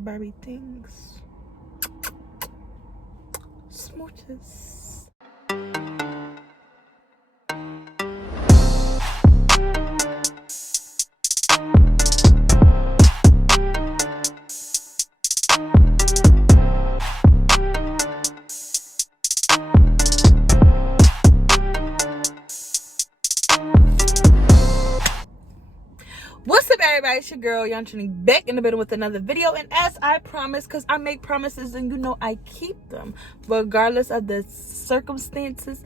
Barbie things. Smooches. What's up, everybody? It's your girl Young Trini, back in the middle with another video. And as I promised, because I make promises and you know I keep them regardless of the circumstances,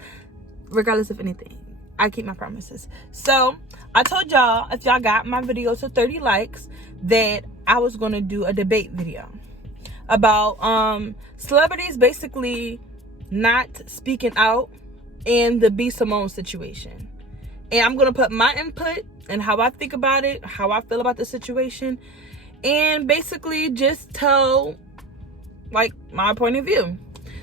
regardless of anything, I keep my promises. So I told y'all, if y'all got my video to 30 likes, that I was going to do a debate video about celebrities basically not speaking out in the Bsimone situation. And I'm going to put my input and how I think about it, how I feel about the situation, and basically just tell like my point of view.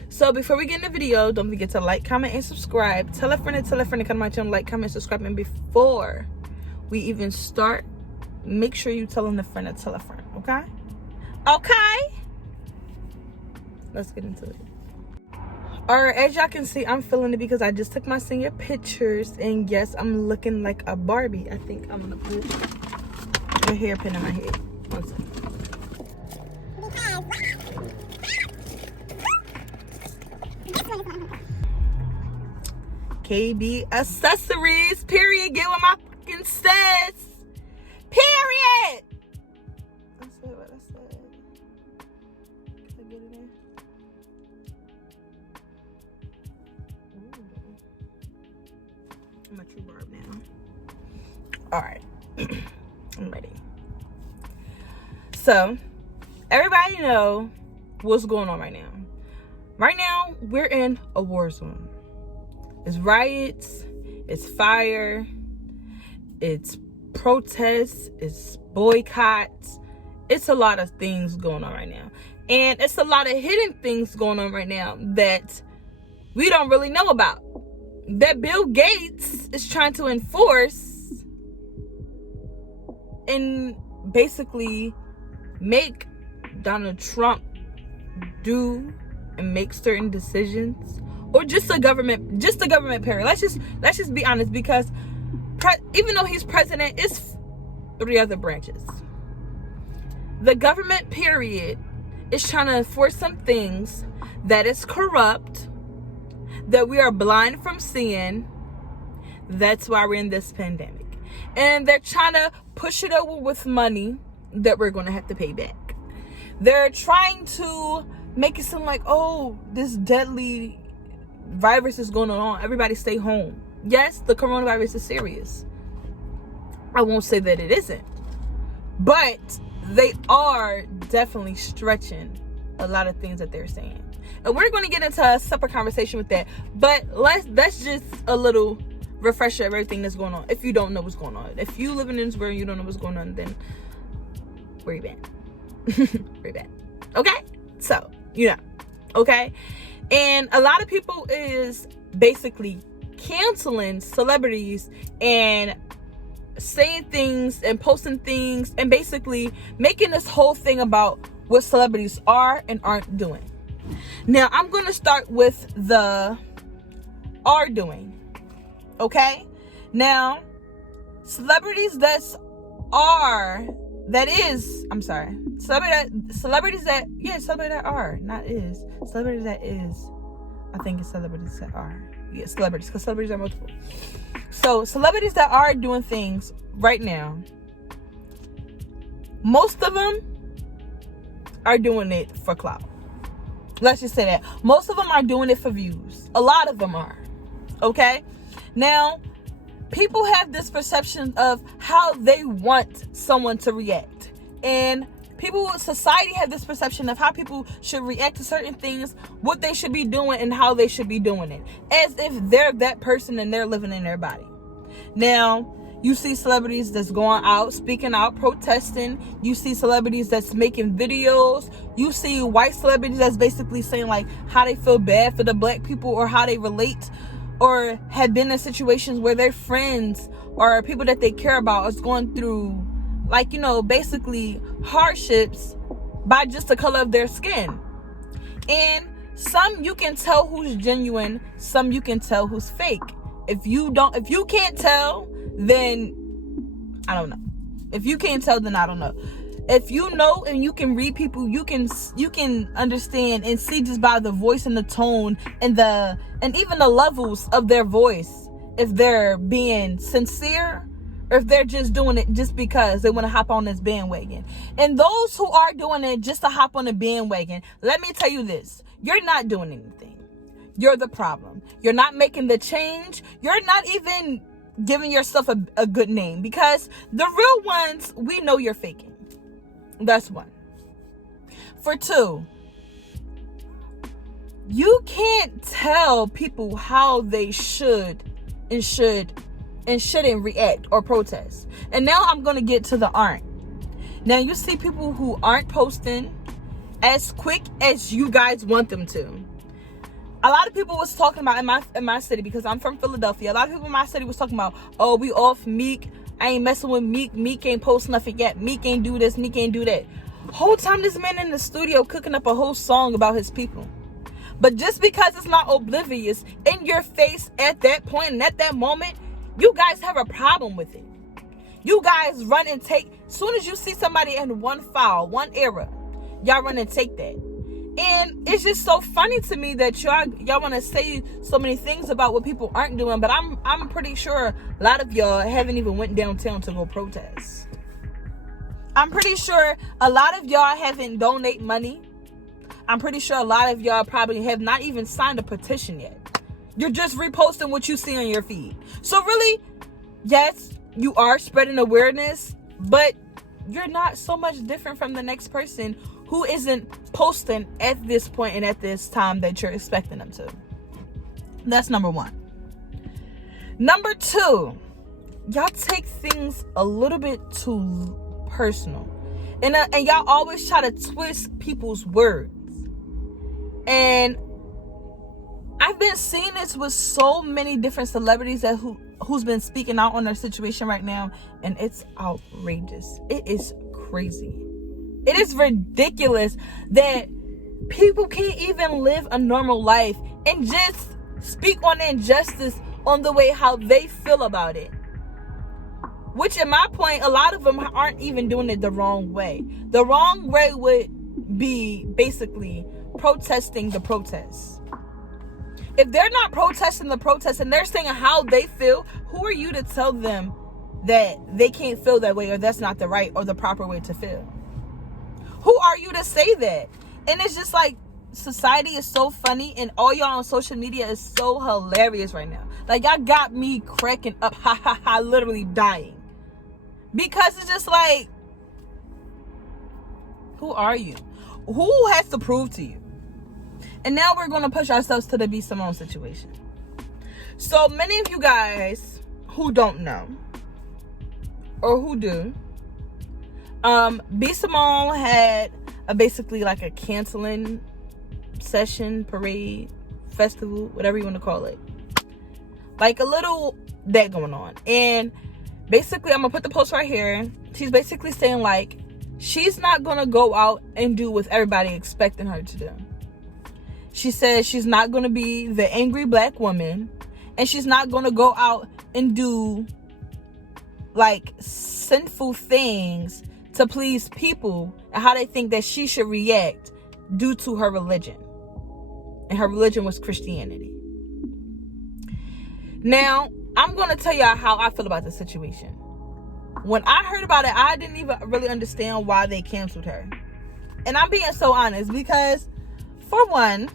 So before we get in the video, don't forget to like, comment, and subscribe. Tell a friend to come to my channel, like, comment, subscribe. And before we even start, make sure you tell a friend to tell a friend, okay? Okay? Let's get into it. Alright, as y'all can see, I'm feeling it because I just took my senior pictures, and yes, I'm looking like a Barbie. I think I'm gonna put a hairpin in my head. One second. KB accessories, period. Get what my fucking says. Period. I said what I said. Can I get it in? I'm a true barb now. All right. I'm ready. So, everybody know what's going on right now. Right now, we're in a war zone. It's riots, it's fire, it's protests, it's boycotts. It's a lot of things going on right now. And it's a lot of hidden things going on right now that we don't really know about, that Bill Gates is trying to enforce and basically make Donald Trump do and make certain decisions, or just the government period. Let's just be honest, because even though he's president, it's three other branches. The government period is trying to enforce some things that is corrupt, that we are blind from seeing. That's why we're in this pandemic. And they're trying to push it over with money that we're going to have to pay back. They're trying to make it seem like, oh, this deadly virus is going on. Everybody stay home. Yes, the coronavirus is serious. I won't say that it isn't. But they are definitely stretching a lot of things that they're saying. And we're going to get into a separate conversation with that. But that's just a little refresher of everything that's going on. If you don't know what's going on. If you live in this world and you don't know what's going on, then where you been? Where you been? Okay? So, you know. Okay? And a lot of people is basically canceling celebrities and saying things and posting things and basically making this whole thing about what celebrities are and aren't doing. Now, I'm going to start with the are doing. Okay? Now, celebrities that are, celebrities that is. I think it's celebrities that are. Yeah, celebrities, because celebrities are multiple. So, celebrities that are doing things right now, most of them are doing it for clout. Let's just say that. Most of them are doing it for views. A lot of them are. Okay? Now, people have this perception of how they want someone to react. And society have this perception of how people should react to certain things, what they should be doing, and how they should be doing it. As if they're that person and they're living in their body. Now, you see celebrities that's going out, speaking out, protesting. You see celebrities that's making videos. You see white celebrities that's basically saying like how they feel bad for the black people, or how they relate, or have been in situations where their friends or people that they care about is going through, like, you know, basically hardships by just the color of their skin. And some you can tell who's genuine, some you can tell who's fake. If you can't tell, then I don't know. If you can't tell, then I don't know. If you know and you can read people, you can understand and see just by the voice and the tone and even the levels of their voice, if they're being sincere or if they're just doing it just because they want to hop on this bandwagon. And those who are doing it just to hop on the bandwagon, let me tell you this: you're not doing anything. You're the problem. You're not making the change. You're not even giving yourself a good name, because the real ones, we know you're faking. That's one. For two, you can't tell people how they should and shouldn't react or protest. And now I'm going to get to the aren't. Now you see people who aren't posting as quick as you guys want them to. A lot of people was talking about in my city, because I'm from Philadelphia. A lot of people in my city was talking about, oh, we off Meek. I ain't messing with Meek. Meek ain't post nothing yet. Meek ain't do this. Meek ain't do that. Whole time this man in the studio cooking up a whole song about his people. But just because it's not oblivious in your face at that point and at that moment, you guys have a problem with it. You guys run and take, as soon as you see somebody in one file, one era, y'all run and take that. And it's just so funny to me that y'all want to say so many things about what people aren't doing, but I'm pretty sure a lot of y'all haven't even went downtown to go protest. I'm pretty sure a lot of y'all haven't donated money. I'm pretty sure a lot of y'all probably have not even signed a petition yet. You're just reposting what you see on your feed. So really, yes, you are spreading awareness, but you're not so much different from the next person who isn't posting at this point and at this time that you're expecting them to. That's number one. Number two, y'all take things a little bit too personal. And y'all always try to twist people's words. And I've been seeing this with so many different celebrities who's been speaking out on their situation right now, and it's outrageous. It is crazy. It is ridiculous that people can't even live a normal life and just speak on injustice on the way how they feel about it. Which, in my point, a lot of them aren't even doing it the wrong way. The wrong way would be basically protesting the protests. If they're not protesting the protest and they're saying how they feel, who are you to tell them that they can't feel that way or that's not the right or the proper way to feel? Who are you to say that? And it's just like, society is so funny, and all y'all on social media is so hilarious right now. Like, y'all got me cracking up, literally dying. Because it's just like, who are you? Who has to prove to you? And now we're going to push ourselves to the Bsimone situation. So many of you guys who don't know, or who do, Bsimone had basically like a canceling session, parade, festival, whatever you want to call it. Like a little that going on. And basically, I'm going to put the post right here. She's basically saying like, she's not going to go out and do what everybody expecting her to do. She says she's not going to be the angry black woman, and she's not going to go out and do like sinful things to please people and how they think that she should react due to her religion. And her religion was Christianity. Now, I'm going to tell y'all how I feel about the situation. When I heard about it, I didn't even really understand why they canceled her. And I'm being so honest because, for one,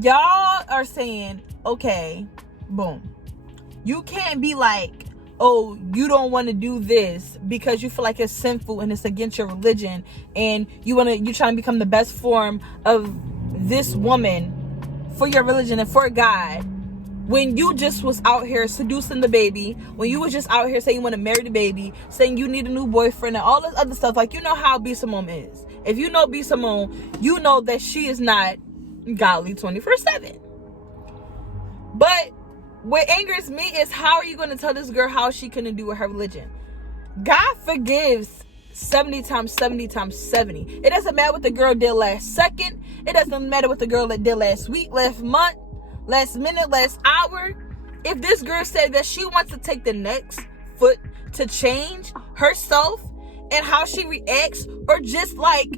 y'all are saying, okay, boom. You can't be like, oh, you don't want to do this because you feel like it's sinful and it's against your religion, and you're trying to become the best form of this woman for your religion and for God, when you just was out here seducing the baby, when you was just out here saying you want to marry the baby, saying you need a new boyfriend and all this other stuff. Like, you know how Bsimone is. If you know Bsimone, you know that she is not godly 24/7. But what angers me is, how are you going to tell this girl how she couldn't do with her religion? God forgives 70 times 70 times 70. It doesn't matter what the girl did last second. It doesn't matter what the girl did last week, last month, last minute, last hour. If this girl said that she wants to take the next foot to change herself and how she reacts, or just like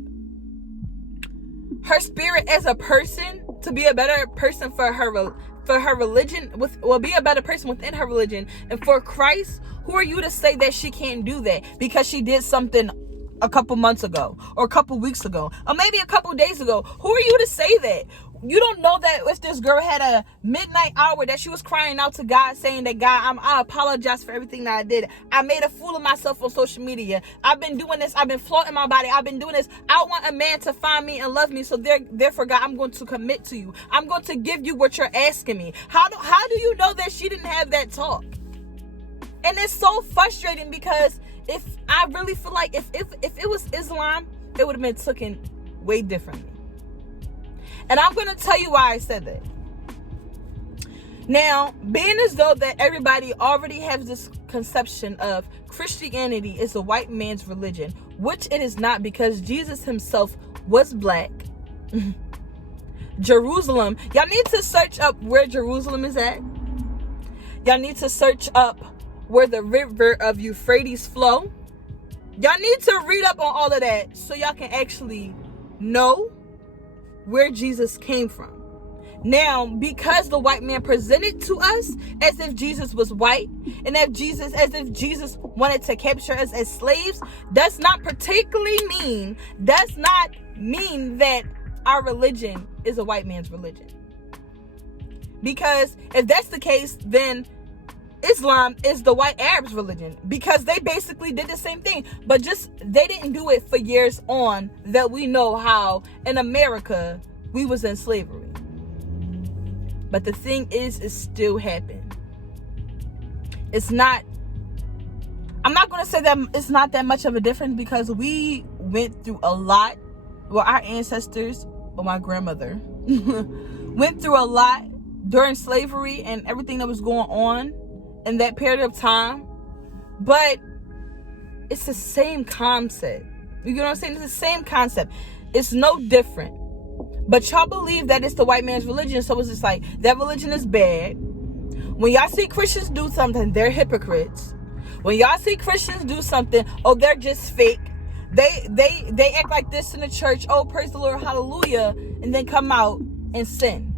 her spirit as a person, to be a better person for her religion, be a better person within her religion and for Christ, who are you to say that she can't do that because she did something a couple months ago or a couple weeks ago or maybe a couple days ago? Who are you to say that? You don't know that if this girl had a midnight hour that she was crying out to God saying that, God, I apologize for everything that I did. I made a fool of myself on social media. I've been doing this. I've been flaunting my body. I've been doing this. I want a man to find me and love me. So therefore, God, I'm going to commit to you. I'm going to give you what you're asking me. How do you know that she didn't have that talk? And it's so frustrating because if I really feel like if it was Islam, it would have been taken way differently. And I'm going to tell you why I said that. Now, being as though that everybody already has this conception of Christianity is a white man's religion, which it is not, because Jesus himself was black. Jerusalem, y'all need to search up where Jerusalem is at. Y'all need to search up where the river of Euphrates flow. Y'all need to read up on all of that so y'all can actually know where Jesus came from. Now, because the white man presented to us as if Jesus was white, and as if Jesus wanted to capture us as slaves, does not mean that our religion is a white man's religion. Because if that's the case, then Islam is the white Arabs' religion, because they basically did the same thing, but just they didn't do it for years on that we know how in America we was in slavery. But the thing is, it still happened. I'm not going to say that it's not that much of a difference, because we went through a lot. Well, our ancestors, or my grandmother, went through a lot during slavery and everything that was going on in that period of time. But it's the same concept. You get what I'm saying? It's the same concept. It's no different. But y'all believe that it's the white man's religion, so it's just like that religion is bad. When y'all see Christians do something, they're hypocrites. When y'all see Christians do something, oh, they're just fake. They act like this in the church, oh, praise the Lord, hallelujah, and then come out and sin.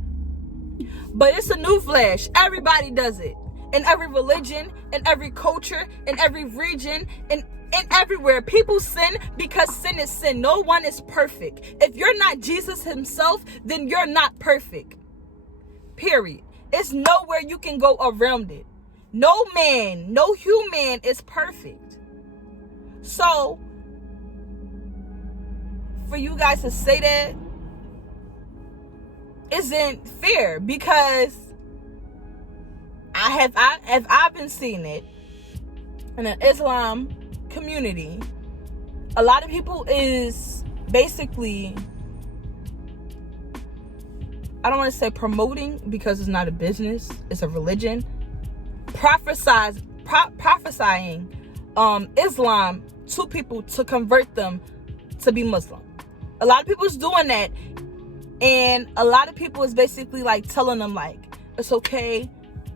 But it's a new flash. Everybody does it. In every religion, in every culture, in every region, and everywhere. People sin because sin is sin. No one is perfect. If you're not Jesus himself, then you're not perfect. Period. It's nowhere you can go around it. No man, no human is perfect. So, for you guys to say that isn't fair, because I've been seeing it in an Islam community. A lot of people is basically, I don't want to say promoting, because it's not a business, it's a religion, prophesying Islam to people to convert them to be Muslim. A lot of people is doing that, and a lot of people is basically like telling them like, it's okay,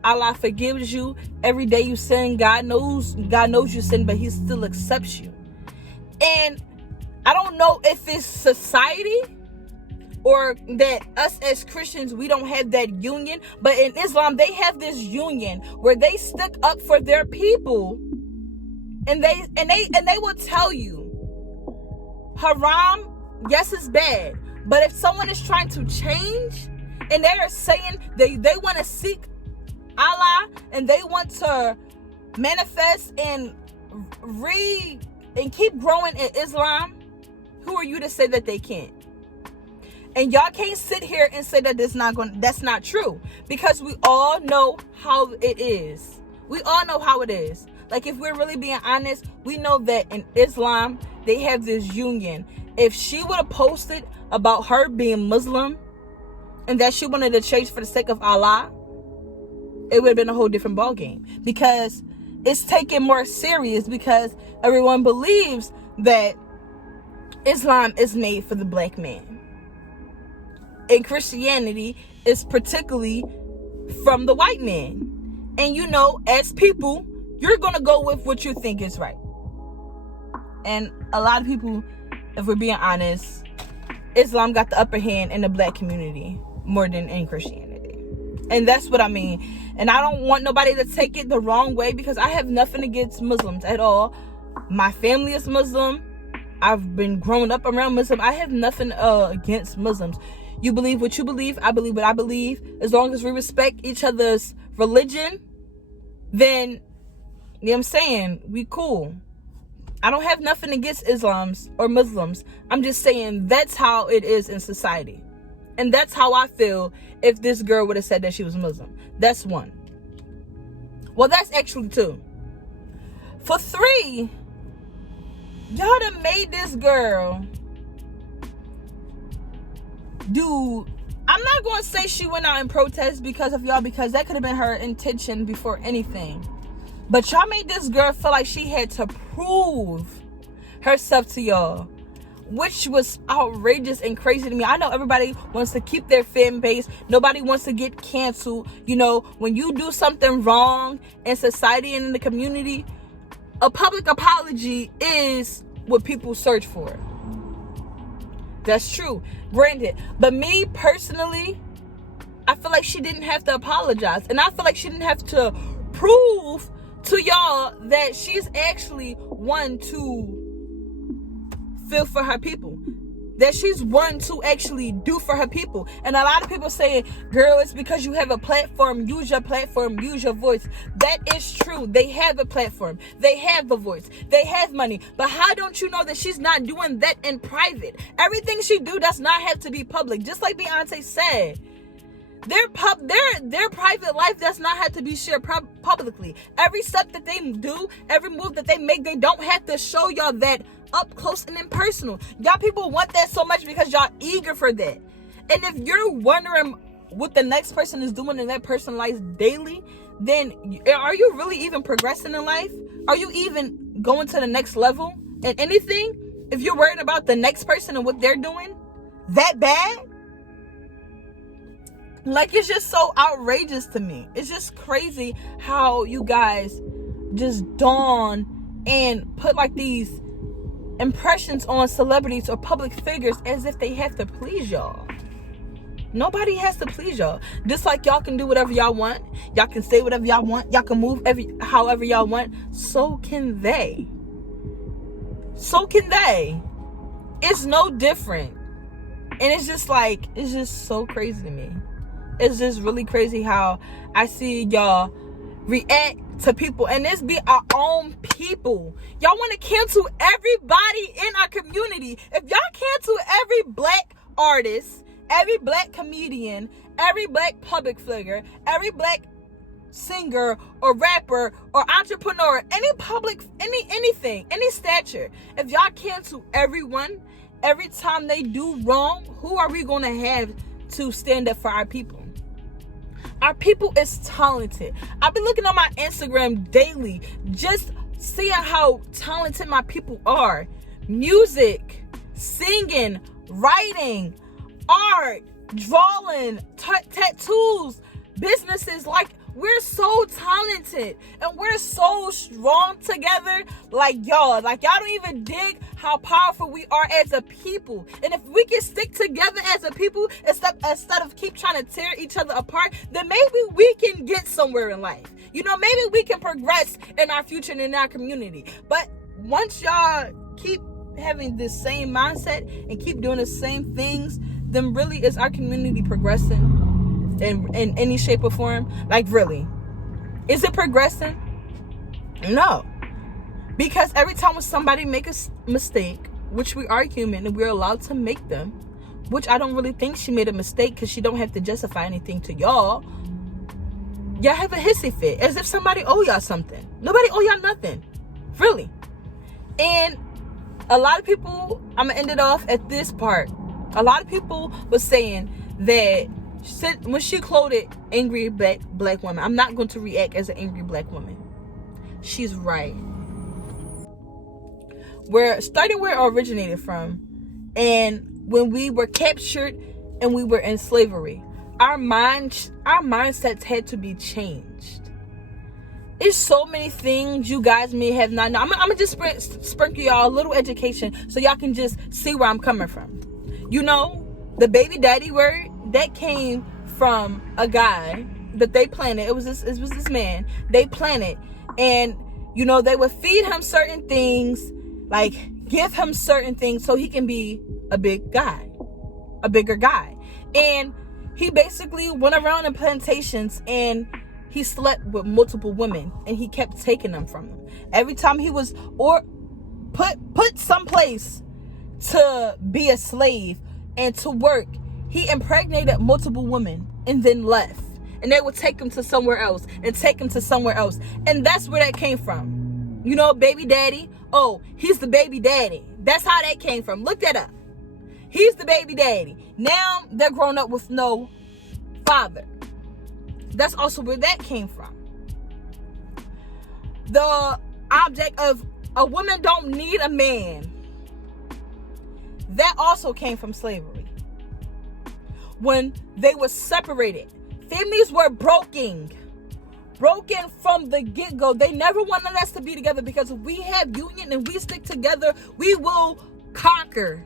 Allah forgives you. Every day you sin, God knows you sin, but he still accepts you. And I don't know if it's society or that us as Christians, we don't have that union, but in Islam they have this union where they stick up for their people, and they will tell you haram, yes, it's bad, but if someone is trying to change and they are saying they want to seek Allah and they want to manifest and keep growing in Islam, who are you to say that they can't? And y'all can't sit here and say that that's not true, because we all know how it is. We all know how it is. Like, if we're really being honest, we know that in Islam they have this union. If she would have posted about her being Muslim and that she wanted to change for the sake of Allah, it would have been a whole different ballgame. Because it's taken more serious because everyone believes that Islam is made for the black man. And Christianity is particularly from the white man. And you know, as people, you're going to go with what you think is right. And a lot of people, if we're being honest, Islam got the upper hand in the black community more than in Christianity. And that's what I mean. And I don't want nobody to take it the wrong way, because I have nothing against Muslims at all. My family is Muslim. I've been growing up around Muslim. I have nothing against Muslims. You believe what you believe. I believe what I believe. As long as we respect each other's religion, then, you know what I'm saying, we cool. I don't have nothing against Islams or Muslims. I'm just saying that's how it is in society. And that's how I feel if this girl would have said that she was Muslim. That's one. Well, that's actually two. For three, y'all done made this girl do... I'm not going to say she went out and protest because of y'all, because that could have been her intention before anything. But y'all made this girl feel like she had to prove herself to y'all, which was outrageous and crazy to me. I know everybody wants to keep their fan base. Nobody wants to get canceled. You know, when you do something wrong in society and in the community, a public apology is what people search for. That's true. Granted. But me personally, I feel like she didn't have to apologize. And I feel like she didn't have to prove to y'all that she's actually one to feel for her people. That she's one to actually do for her people. And a lot of people saying, girl, it's because you have a platform. Use your platform. Use your voice. That is true. They have a platform. They have a voice. They have money. But how don't you know that she's not doing that in private? Everything she do does not have to be public. Just like Beyonce said. Their private life does not have to be shared publicly. Every step that they do, every move that they make, they don't have to show y'all that up close and impersonal. Y'all people want that so much because y'all eager for that. And if you're wondering what the next person is doing in that person's life daily, then are you really even progressing in life? Are you even going to the next level in anything? If you're worried about the next person and what they're doing that bad? Like, it's just so outrageous to me. It's just crazy how you guys just dawn and put like these impressions on celebrities or public figures as if they have to please y'all. Nobody has to please y'all. Just like y'all can do whatever y'all want. Y'all can say whatever y'all want. Y'all can move however y'all want. So can they. So can they. It's no different. And it's just like, it's just so crazy to me. It's just really crazy how I see y'all react to people, and this be our own people. Y'all want to cancel everybody in our community. If y'all cancel every black artist, every black comedian, every black public figure, every black singer or rapper or entrepreneur, anything, any stature, if y'all cancel everyone every time they do wrong, who are we going to have to stand up for our people? Our people is talented. I've been looking on my Instagram daily, just seeing how talented my people are. Music, singing, writing, art, drawing, tattoos, businesses. Like, we're so talented and we're so strong together. Like, y'all don't even dig how powerful we are as a people. And if we can stick together as a people instead of keep trying to tear each other apart, then maybe we can get somewhere in life. You know, maybe we can progress in our future and in our community. But once y'all keep having this same mindset and keep doing the same things, then really is our community progressing in any shape or form? Like, really, is it progressing? No. Because every time when somebody make a mistake, which we are human and we're allowed to make them, which I don't really think she made a mistake because she don't have to justify anything to y'all have a hissy fit as if somebody owe y'all something. Nobody owe y'all nothing, really. And a lot of people, I'm gonna end it off at this part, a lot of people was saying that when she quoted angry black woman, I'm not going to react as an angry black woman. she's right. We're starting where it originated from. And when we were captured and we were in slavery, our mindsets had to be changed. It's so many things you guys may have not known. I'm gonna just sprinkle y'all a little education so y'all can just see where I'm coming from. You know, the baby daddy word, that came from a guy that they planted. It was this man they planted, and you know, they would feed him certain things, like give him certain things so he can be a bigger guy. And he basically went around in plantations and he slept with multiple women, and he kept taking them from them. Every time he was or put someplace to be a slave and to work, he impregnated multiple women and then left. And they would take him to somewhere else and take him to somewhere else. And that's where that came from. You know, baby daddy. Oh, he's the baby daddy. That's how that came from. Look that up. He's the baby daddy. Now they're grown up with no father. That's also where that came from. The object of a woman don't need a man, that also came from slavery. When they were separated, families were broken from the get-go. They never wanted us to be together, because if we have union and we stick together, we will conquer.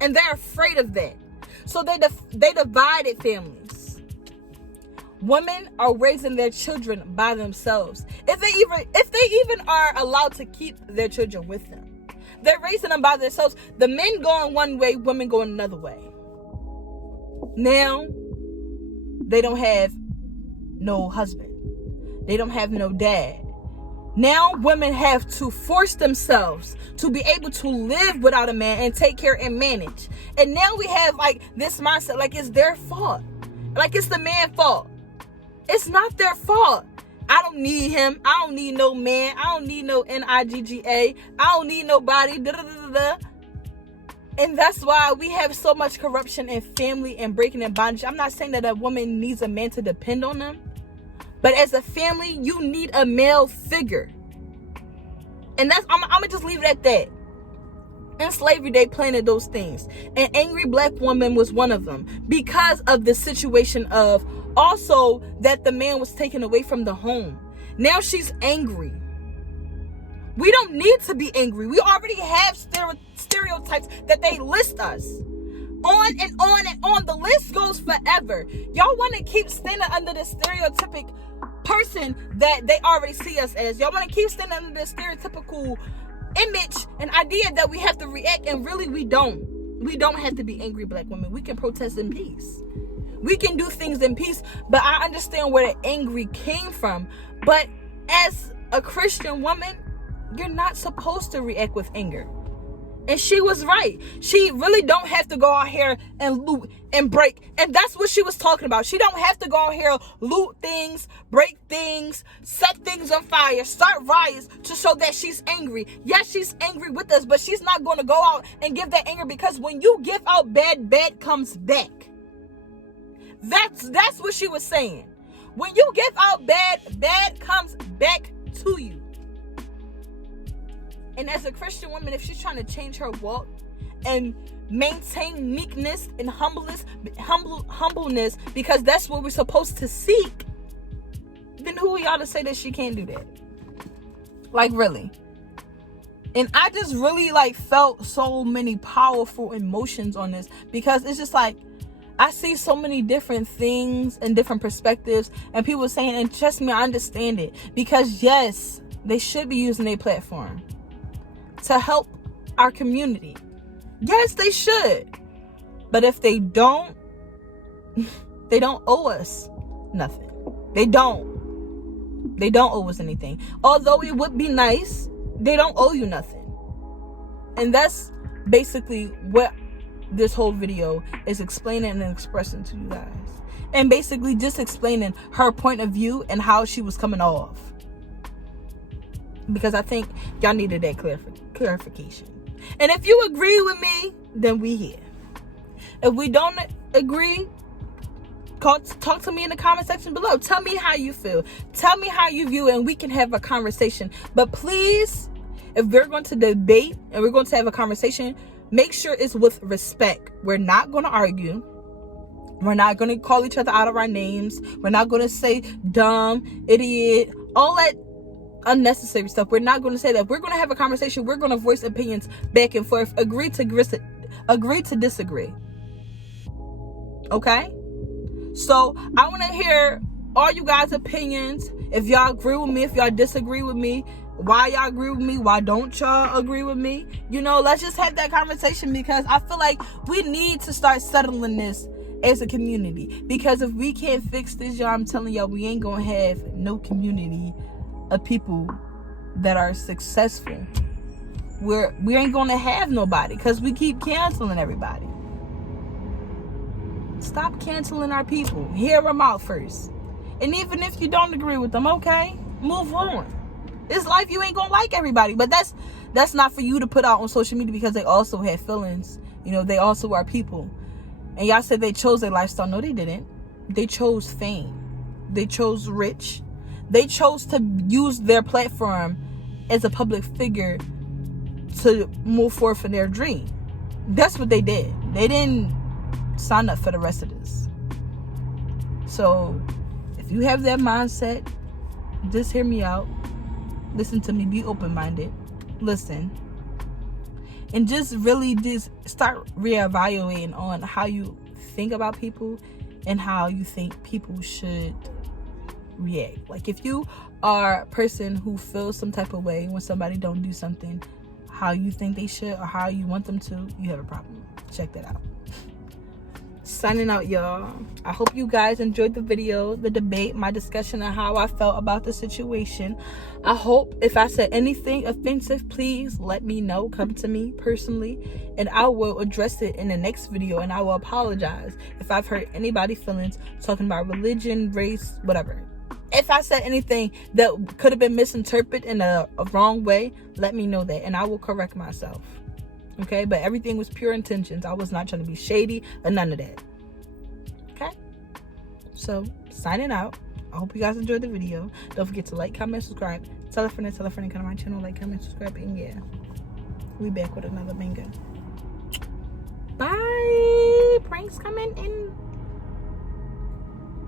And they're afraid of that. So they divided families. Women are raising their children by themselves. If they even are allowed to keep their children with them, they're raising them by themselves. The men going one way, women going another way. Now, they don't have no husband. They don't have no dad. Now, women have to force themselves to be able to live without a man and take care and manage. And now we have like this mindset, like it's their fault. Like it's the man's fault. It's not their fault. I don't need him. I don't need no man. I don't need no NIGGA. I don't need nobody. And that's why we have so much corruption in family and breaking in bondage. I'm not saying that a woman needs a man to depend on them, but as a family, you need a male figure. And that's, I'm gonna just leave it at that. In slavery, they planted those things. An angry black woman was one of them, because of the situation of also that the man was taken away from the home. Now she's angry. We don't need to be angry. We already have stereotypes that they list us. On and on and on. The list goes forever. Y'all want to keep standing under the stereotypic person that they already see us as. Y'all want to keep standing under the stereotypical image and idea that we have to react, and really we don't. We don't have to be angry black women. We can protest in peace. We can do things in peace, but I understand where the angry came from. But as a Christian woman, you're not supposed to react with anger. And she was right. She really don't have to go out here and loot and break. And that's what she was talking about. She don't have to go out here, loot things, break things, set things on fire, start riots to show that she's angry. Yes, she's angry with us, but she's not going to go out and give that anger, because when you give out bad, bad comes back. That's what she was saying. When you give out bad, bad comes back to you. And as a Christian woman, if she's trying to change her walk and maintain meekness and humbleness, because that's what we're supposed to seek, then who are y'all to say that she can't do that? Like, really? And I just really felt so many powerful emotions on this, because it's just like, I see so many different things and different perspectives, and people saying, and trust me, I understand it, because yes, they should be using their platform to help our community. Yes, they should. But if they don't, they don't owe us nothing. They don't owe us anything. Although it would be nice, they don't owe you nothing. And that's basically what this whole video is explaining and expressing to you guys. And basically just explaining her point of view and how she was coming off. Because I think y'all needed that clarification. And if you agree with me, then we here. If we don't agree, talk to me in the comment section below. Tell me how you feel. Tell me how you view it, and we can have a conversation. But please, if we're going to debate and we're going to have a conversation, make sure it's with respect. We're not going to argue. We're not going to call each other out of our names. We're not going to say dumb, idiot, all that unnecessary stuff. We're not going to say that. We're going to have a conversation. We're going to voice opinions back and forth. Agree to disagree. Okay? So I want to hear all you guys' opinions. If y'all agree with me, if y'all disagree with me, why y'all agree with me, why don't y'all agree with me? You know, let's just have that conversation, because I feel like we need to start settling this as a community. Because if we can't fix this, y'all, I'm telling y'all, we ain't gonna have no community of people that are successful. We ain't gonna have nobody, because we keep canceling everybody. Stop canceling our people. Hear them out first. And even if you don't agree with them, okay, move on. It's life. You ain't gonna like everybody, but that's not for you to put out on social media, because they also have feelings. You know, they also are people. And y'all said they chose their lifestyle. No, they didn't. They chose fame. They chose rich. They chose to use their platform as a public figure to move forward for their dream. That's what they did. They didn't sign up for the rest of this. So if you have that mindset, just hear me out. Listen to me. Be open-minded. Listen. And just really just start reevaluating on how you think about people and how you think people should react. Like, if you are a person who feels some type of way when somebody don't do something how you think they should or how you want them to, you have a problem. Check that out. Signing out, y'all. I hope you guys enjoyed the video, the debate, my discussion on how I felt about the situation. I hope if I said anything offensive, please let me know. Come to me personally, and I will address it in the next video, and I will apologize if I've hurt anybody's feelings talking about religion, race, whatever. If I said anything that could have been misinterpreted in a wrong way, let me know that, and I will correct myself. Okay, but everything was pure intentions. I was not trying to be shady or none of that. Okay, so signing out. I hope you guys enjoyed the video. Don't forget to like, comment, subscribe. Tell a friend, come to my channel. Like, comment, subscribe, and yeah, we back with another banger. Bye. Pranks coming in.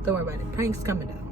Don't worry about it. Pranks coming out.